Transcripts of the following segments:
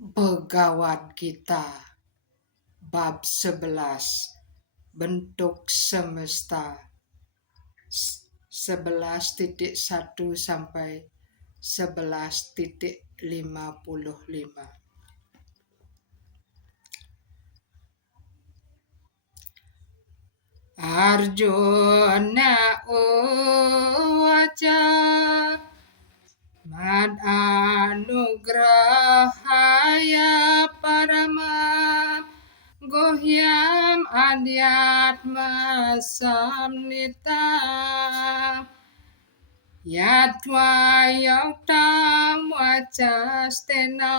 Begawan kita, bab 11, bentuk semesta 11.1 sampai 11.55. Arjuna uwaca mad anugrahaya parama gohyam adhyatma samnita yatva yoktam wacastena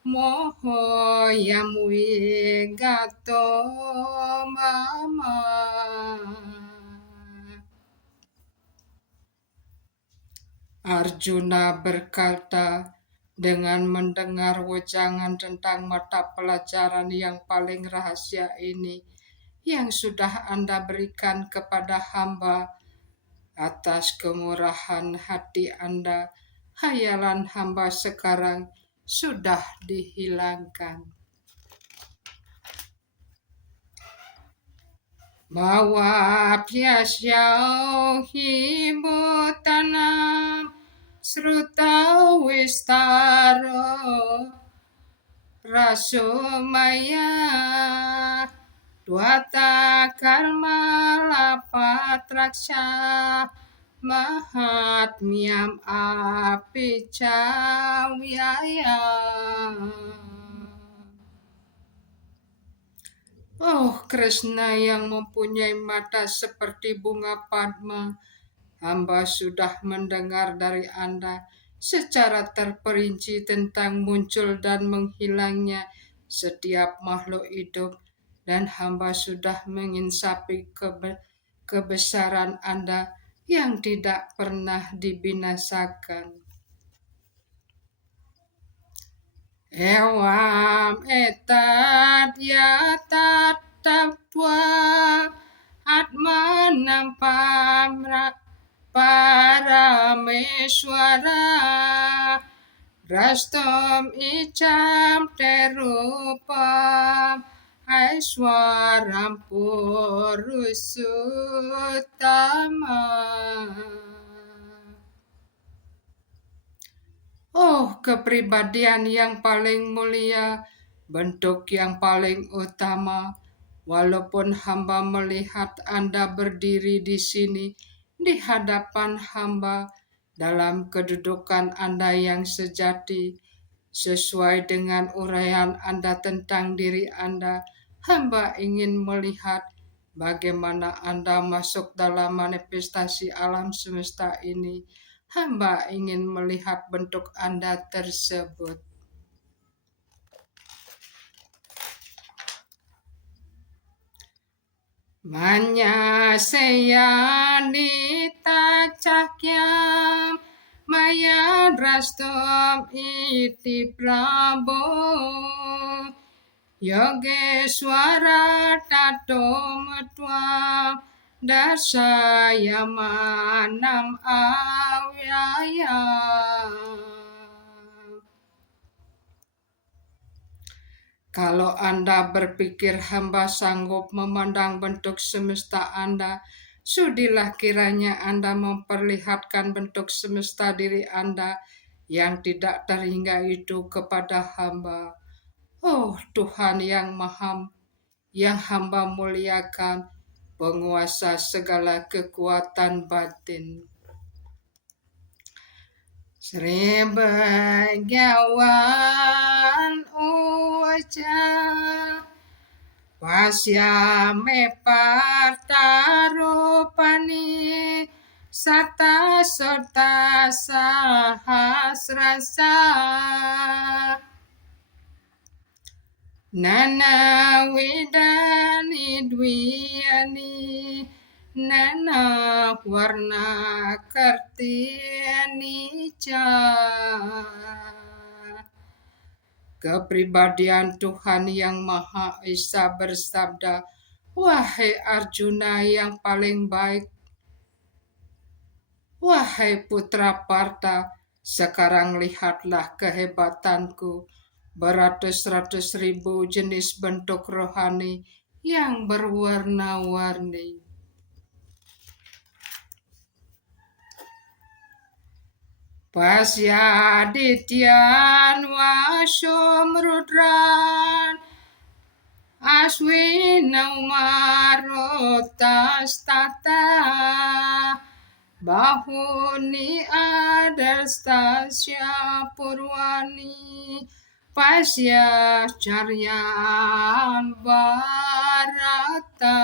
moho yam wigato mama. Arjuna berkata, dengan mendengar wejangan tentang mata pelajaran yang paling rahasia ini, yang sudah Anda berikan kepada hamba, atas kemurahan hati Anda, hayalan hamba sekarang sudah dihilangkan. Bahwa piasyau hibutanam sruta wistaro rasumaya dwata karma lapatraksha mahatmyam apicawyaya. Oh Krishna yang mempunyai mata seperti bunga Padma, hamba sudah mendengar dari Anda secara terperinci tentang muncul dan menghilangnya setiap makhluk hidup, dan hamba sudah menginsapi kebesaran Anda yang tidak pernah dibinasakan. Ewam etat yatat tapwa atmanam parameswara rastom icam terupam aiswaram purusutama. Oh, kepribadian yang paling mulia, bentuk yang paling utama. Walaupun hamba melihat Anda berdiri di sini di hadapan hamba dalam kedudukan Anda yang sejati, sesuai dengan uraian Anda tentang diri Anda, hamba ingin melihat bagaimana Anda masuk dalam manifestasi alam semesta ini. Hamba ingin melihat bentuk Anda tersebut. Manya seyanita cakyam maya drastom iti prabo yogeswara tatom atvam dasayamanam awyaya. Kalau Anda berpikir hamba sanggup memandang bentuk semesta Anda, sudilah kiranya Anda memperlihatkan bentuk semesta diri Anda yang tidak terhingga itu kepada hamba. Oh Tuhan yang hamba muliakan, penguasa segala kekuatan batin. Sri Bhagawan uwaca wasyame partarupani sata sota sahasrasa nana widani dwiani nana warna kartianica. Kepribadian Tuhan yang Maha Esa bersabda, wahai Arjuna yang paling baik, wahai putra Partha, sekarang lihatlah kehebatanku, beratus-ratus ribu jenis bentuk rohani yang berwarna-warni. Pasya Dityan Wasum Rudran Aswinau Marotas Tata Bahuni Adastasya Purwani Pasya Caryan Barata.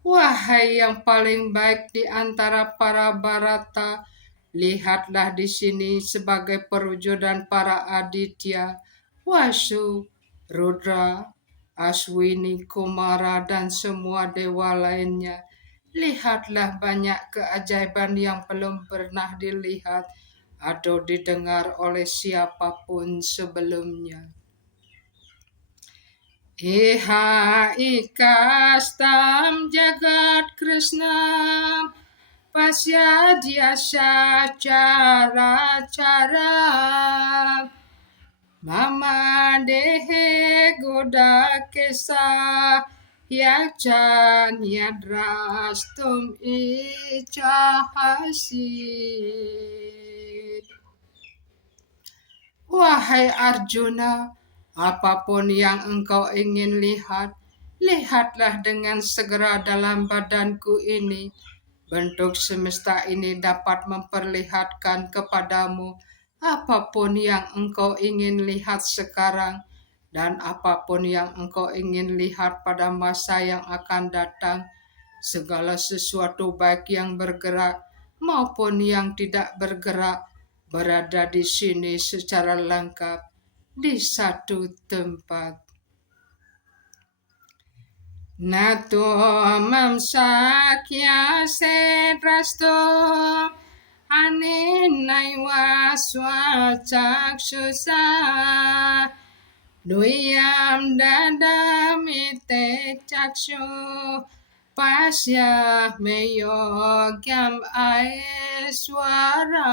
Wahai yang paling baik di antara para barata, lihatlah di sini sebagai perwujudan para aditya, Wasu, Rudra, Aswini, Kumara, dan semua dewa lainnya. Lihatlah banyak keajaiban yang belum pernah dilihat atau didengar oleh siapapun sebelumnya. Iha ikastam jagat Krishna pasya dyasya cara mama dehe goda kesa yacha nyadrastum ichahasit. Wahai Arjuna, apapun yang engkau ingin lihat, lihatlah dengan segera dalam badanku ini. Bentuk semesta ini dapat memperlihatkan kepadamu apapun yang engkau ingin lihat sekarang dan apapun yang engkau ingin lihat pada masa yang akan datang. Segala sesuatu baik yang bergerak maupun yang tidak bergerak berada di sini secara lengkap di satu tempat. Nato mamsakya sedrasto aninaiwa swachaksusa duyam dadamite chakshu pasya meyogyam aeswara.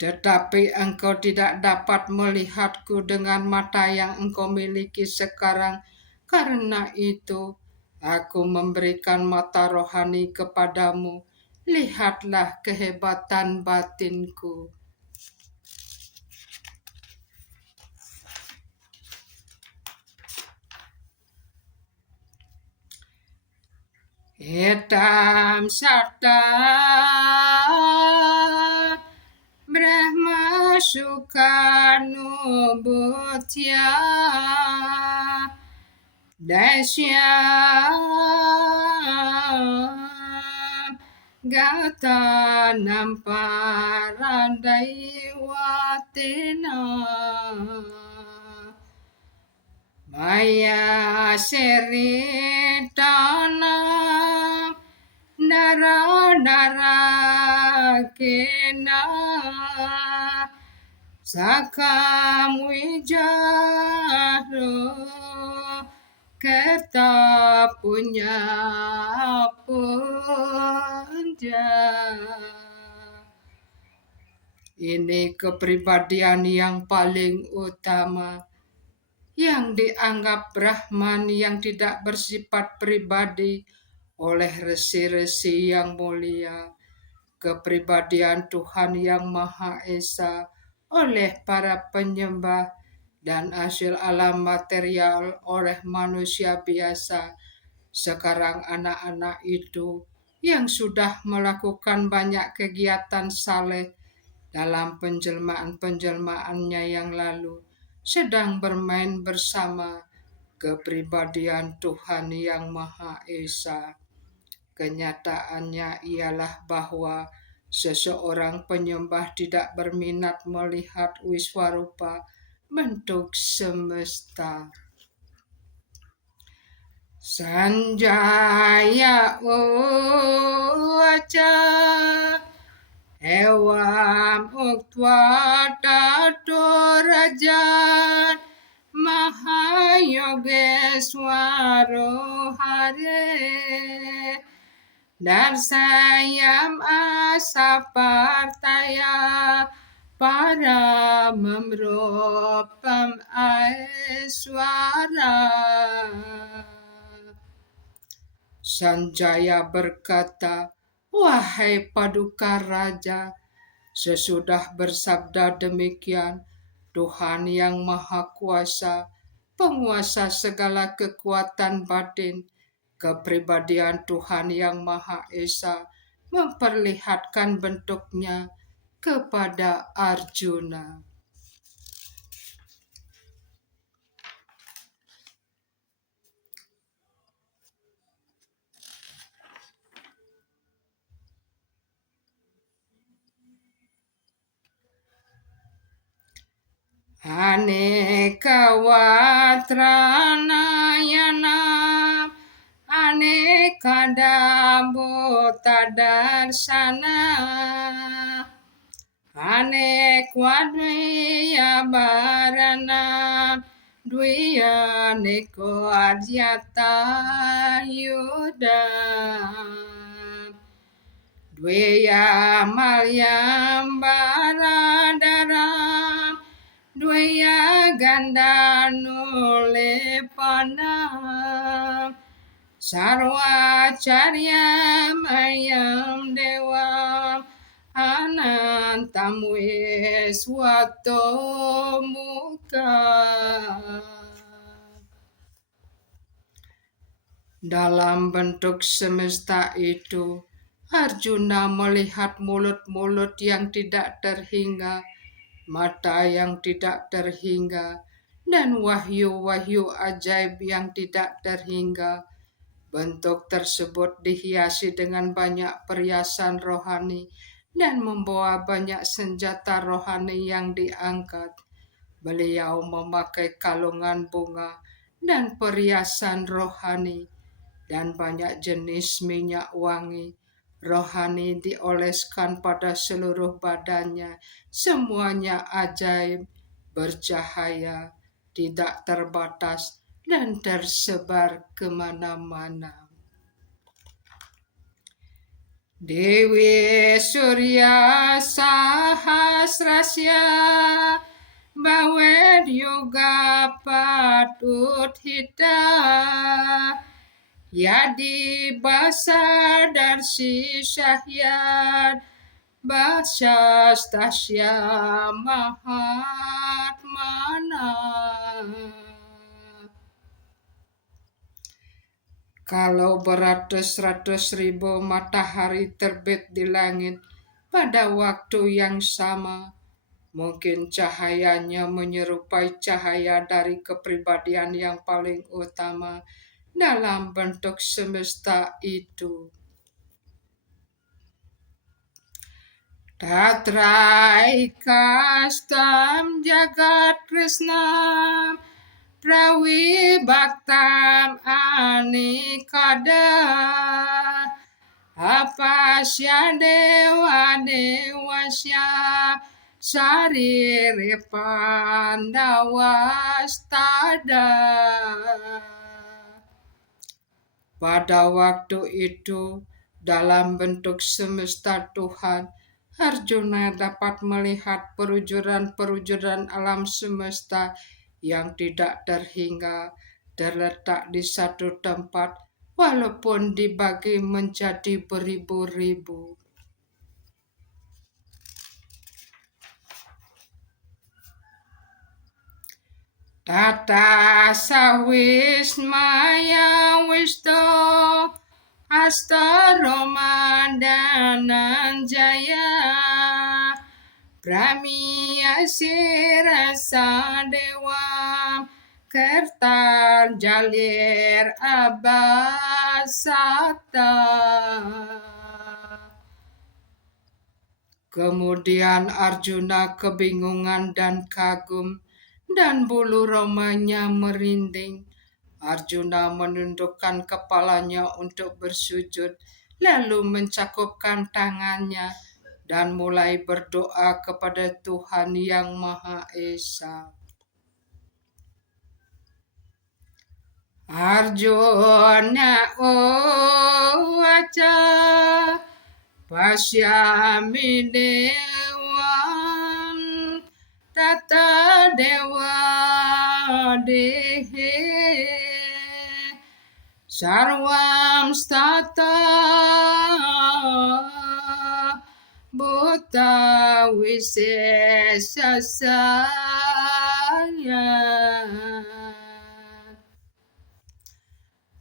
Tetapi engkau tidak dapat melihatku dengan mata yang engkau miliki sekarang. Karena itu, aku memberikan mata rohani kepadamu. Lihatlah kehebatan batinku. Etam sarta Brahma Sukarnubhutya Dasya Gata Namparandaivatena Maya Seritana Nara Kena Sakam Wijaro Kerta Punya Punja. Ini kepribadian yang paling utama yang dianggap Brahman yang tidak bersifat pribadi oleh resi-resi yang mulia, kepribadian Tuhan yang Maha Esa oleh para penyembah, dan hasil alam material oleh manusia biasa. Sekarang anak-anak itu yang sudah melakukan banyak kegiatan saleh dalam penjelmaan-penjelmaannya yang lalu sedang bermain bersama kepribadian Tuhan yang Maha Esa. Kenyataannya ialah bahwa seseorang penyembah tidak berminat melihat wiswarupa bentuk semesta. Sanjaya uvaca Ewam uktva tato rajan Mahayogeswaro hare Darsayam asapartaya para memropam aiswara. Sanjaya berkata, "Wahai Paduka Raja, sesudah bersabda demikian, Tuhan yang Maha Kuasa, penguasa segala kekuatan batin, kepribadian Tuhan yang Maha Esa, memperlihatkan bentuknya kepada Arjuna. Aneka watranayana, aneka dabuta darsana, anek wadwiya barana, dwiya neko adyata yuda. Dwiya malyam baradaram, dwiya gandanulepanam, sarwa caryam ayam dewam, anantam wiswato muka. Dalam bentuk semesta itu, Arjuna melihat mulut-mulut yang tidak terhingga, mata yang tidak terhingga, dan wahyu-wahyu ajaib yang tidak terhingga. Bentuk tersebut dihiasi dengan banyak perhiasan rohani dan membawa banyak senjata rohani yang diangkat. Beliau memakai kalungan bunga dan perhiasan rohani dan banyak jenis minyak wangi rohani dioleskan pada seluruh badannya. Semuanya ajaib, bercahaya, tidak terbatas, dan tersebar kemana-mana. Dewi Surya Sahasrasya, Bawed Yoga Patut Hita, Yadi Basar Darsi Syahyan, Basastasya Mahatmana. Kalau beratus-ratus ribu matahari terbit di langit pada waktu yang sama, mungkin cahayanya menyerupai cahaya dari kepribadian yang paling utama dalam bentuk semesta itu. Tatraikastam Jagat Krishnam, Prawi Bhaktam Anikada, Apasya Dewa Dewasya, Sarire Pandawastada. Pada waktu itu, dalam bentuk semesta Tuhan, Arjuna dapat melihat perujuran-perujuran alam semesta yang tidak terhingga terletak di satu tempat walaupun dibagi menjadi beribu-ribu. Tata sawismaya wisto Astaromandananjaya, Brahmiya Sirasa Dewam, Kertan Jalir Abasata. Kemudian Arjuna kebingungan dan kagum, dan bulu romanya merinding. Arjuna menundukkan kepalanya untuk bersujud, lalu mencakupkan tangannya dan mulai berdoa kepada Tuhan yang Maha Esa. Arjuna uwaca pasyami dewan tata dewa dehe sarwam stata buta wisesa saya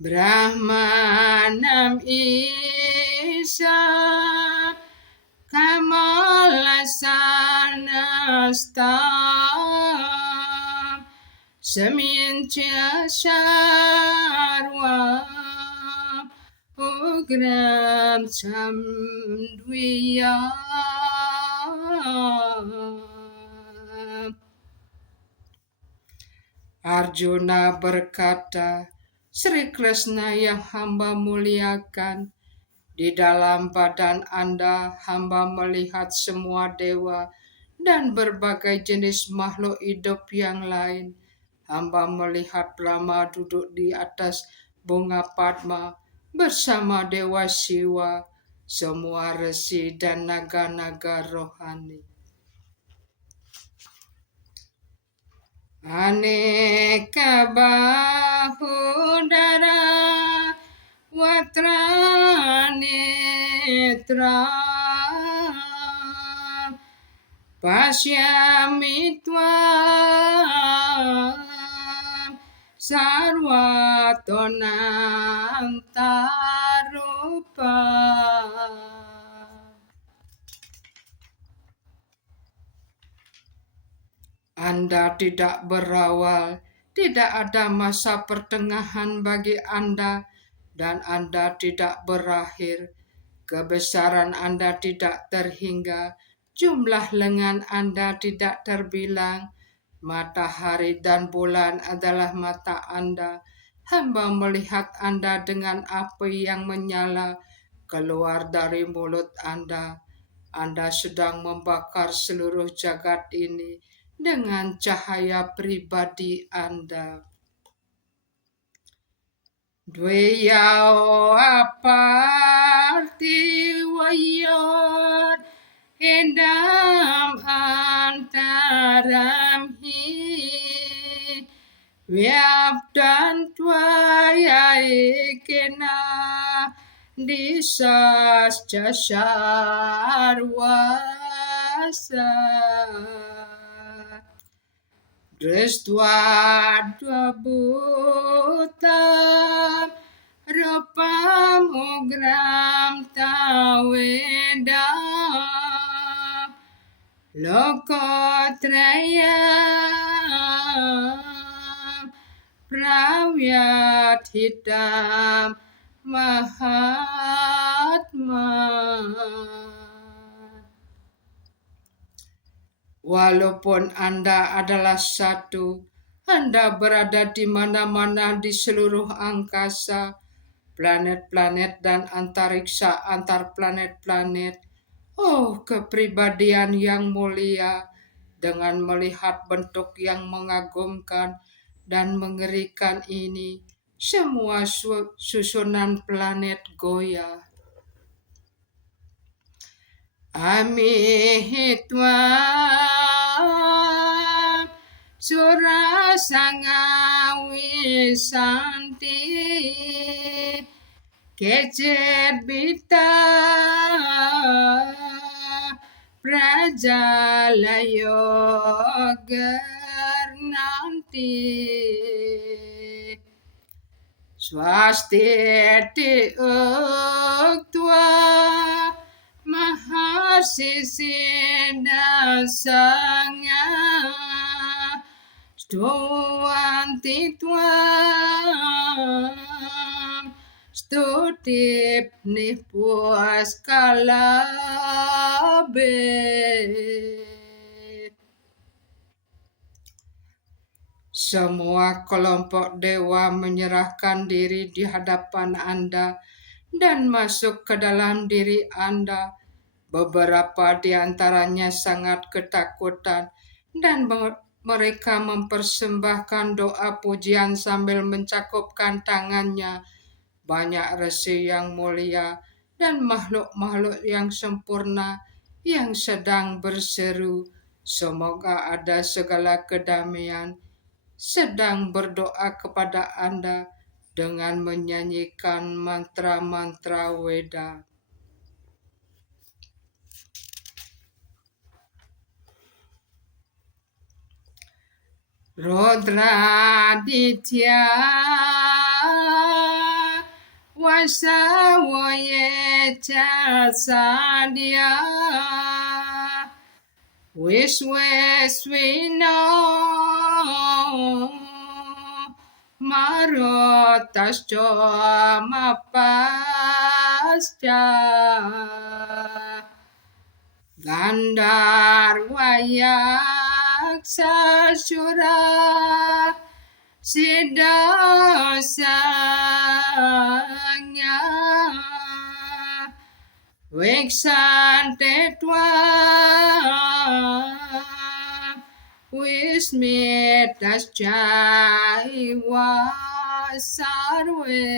Brahmanam Isa Kamalasana Samincha Sarvam Ugram Samdviya Arjuna berkata, Sri Krishna yang hamba muliakan, di dalam badan Anda hamba melihat semua dewa dan berbagai jenis makhluk hidup yang lain. Hamba melihat Rama duduk di atas bunga Padma bersama Dewa Siwa, semua resi dan naga-naga rohani. Aneka bahudara watranetra pasyami tvam sarvatonantarupa. Anda tidak berawal, tidak ada masa pertengahan bagi Anda, dan Anda tidak berakhir. Kebesaran Anda tidak terhingga, jumlah lengan Anda tidak terbilang. Matahari dan bulan adalah mata Anda. Hamba melihat Anda dengan api yang menyala keluar dari mulut Anda. Anda sedang membakar seluruh jagat ini dengan cahaya pribadi Anda. Dweyao apartiwayon endam antaram hi vyaptan tvaya ekena disas jasarwasa. Drisdva dvabutam rupam ugram tavedam lokotrayam pravyathitam mahatma. Walaupun Anda adalah satu, Anda berada di mana-mana di seluruh angkasa, planet-planet dan antariksa antar planet-planet. Oh, kepribadian yang mulia, dengan melihat bentuk yang mengagumkan dan mengerikan ini, semua susunan planet goyah. Amihitwa surasangawi santi kecet bita prajalayo nanti swasti ti uktua mahasisi dasanga stuanti tuam stutip nipuas kalabe. Semua kelompok dewa menyerahkan diri di hadapan Anda dan masuk ke dalam diri Anda. Beberapa di antaranya sangat ketakutan dan Mereka mempersembahkan doa pujian sambil mencakupkan tangannya. Banyak resi yang mulia dan makhluk-makhluk yang sempurna yang sedang berseru, semoga ada segala kedamaian, sedang berdoa kepada Anda dengan menyanyikan mantra-mantra Weda. Rodraditya Vasawaye Chasadya Vishwesvino Marotascha Mapascha Gandarvaya Sasura Siddhasanya Veksantetva Vismitascaiva Sarve.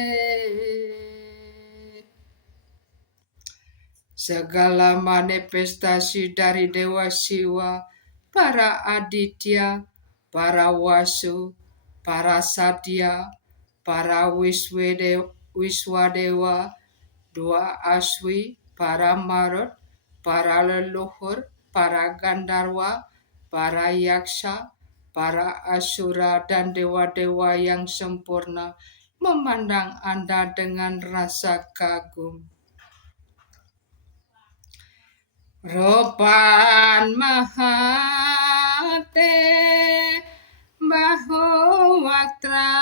Segala manifestasi dari Dewa Siwa, para Aditya, para Wasu, para Satya, para Wiswadewa, dua Aswi, para Marut, para leluhur, para Gandarwa, para Yaksa, para Asura, dan dewa-dewa yang sempurna memandang Anda dengan rasa kagum. Ropan Mahate Bahowaktra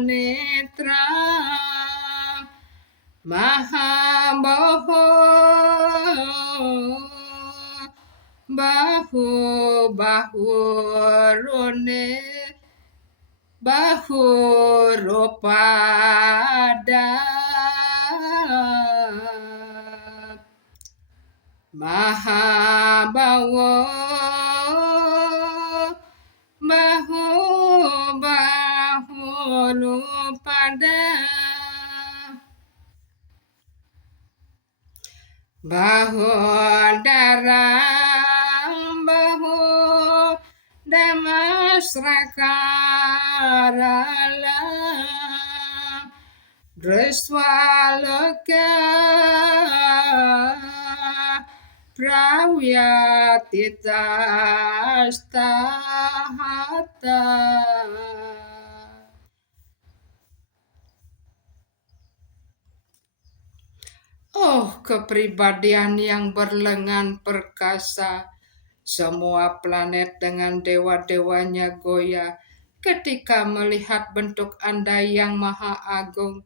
Netra Mahabaho Bahu Rone Bahu Ropada Mahabawo Bahu pada Bahu darang Bahu damasrakaralam Dreswaloka Prawyatitahata. Oh, kepribadian yang berlengan perkasa, semua planet dengan dewa-dewanya goyah ketika melihat bentuk Anda yang maha agung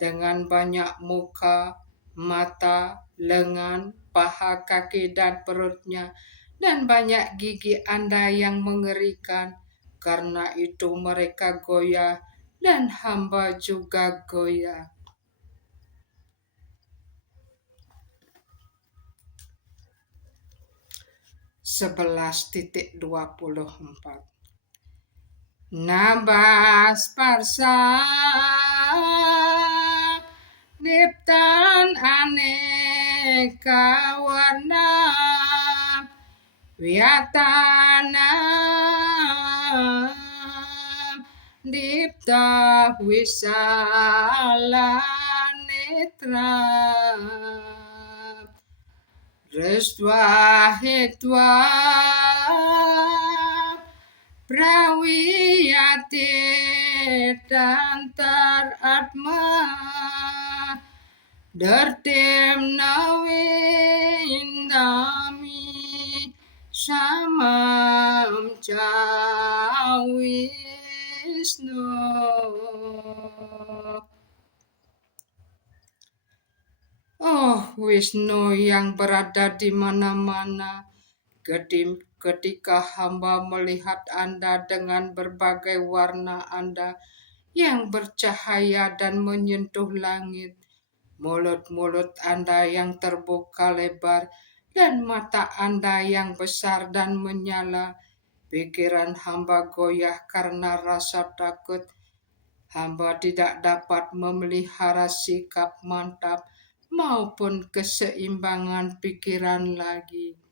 dengan banyak muka, mata, lengan, paha, kaki, dan perutnya, dan banyak gigi Anda yang mengerikan. Karena itu mereka goyah dan hamba juga goyah. 11.24 Nabas parsa Diptan aneka warna Wiatana Dipta wisala netra Restva hetwa Prawiyate tantar atma Dartem nawindami Samam cawisno. Oh, Wisnu yang berada di mana-mana, ketika hamba melihat Anda dengan berbagai warna Anda yang bercahaya dan menyentuh langit, mulut-mulut Anda yang terbuka lebar, dan mata Anda yang besar dan menyala, Pikiran hamba goyah karena rasa takut. Hamba tidak dapat memelihara sikap mantap maupun keseimbangan pikiran lagi.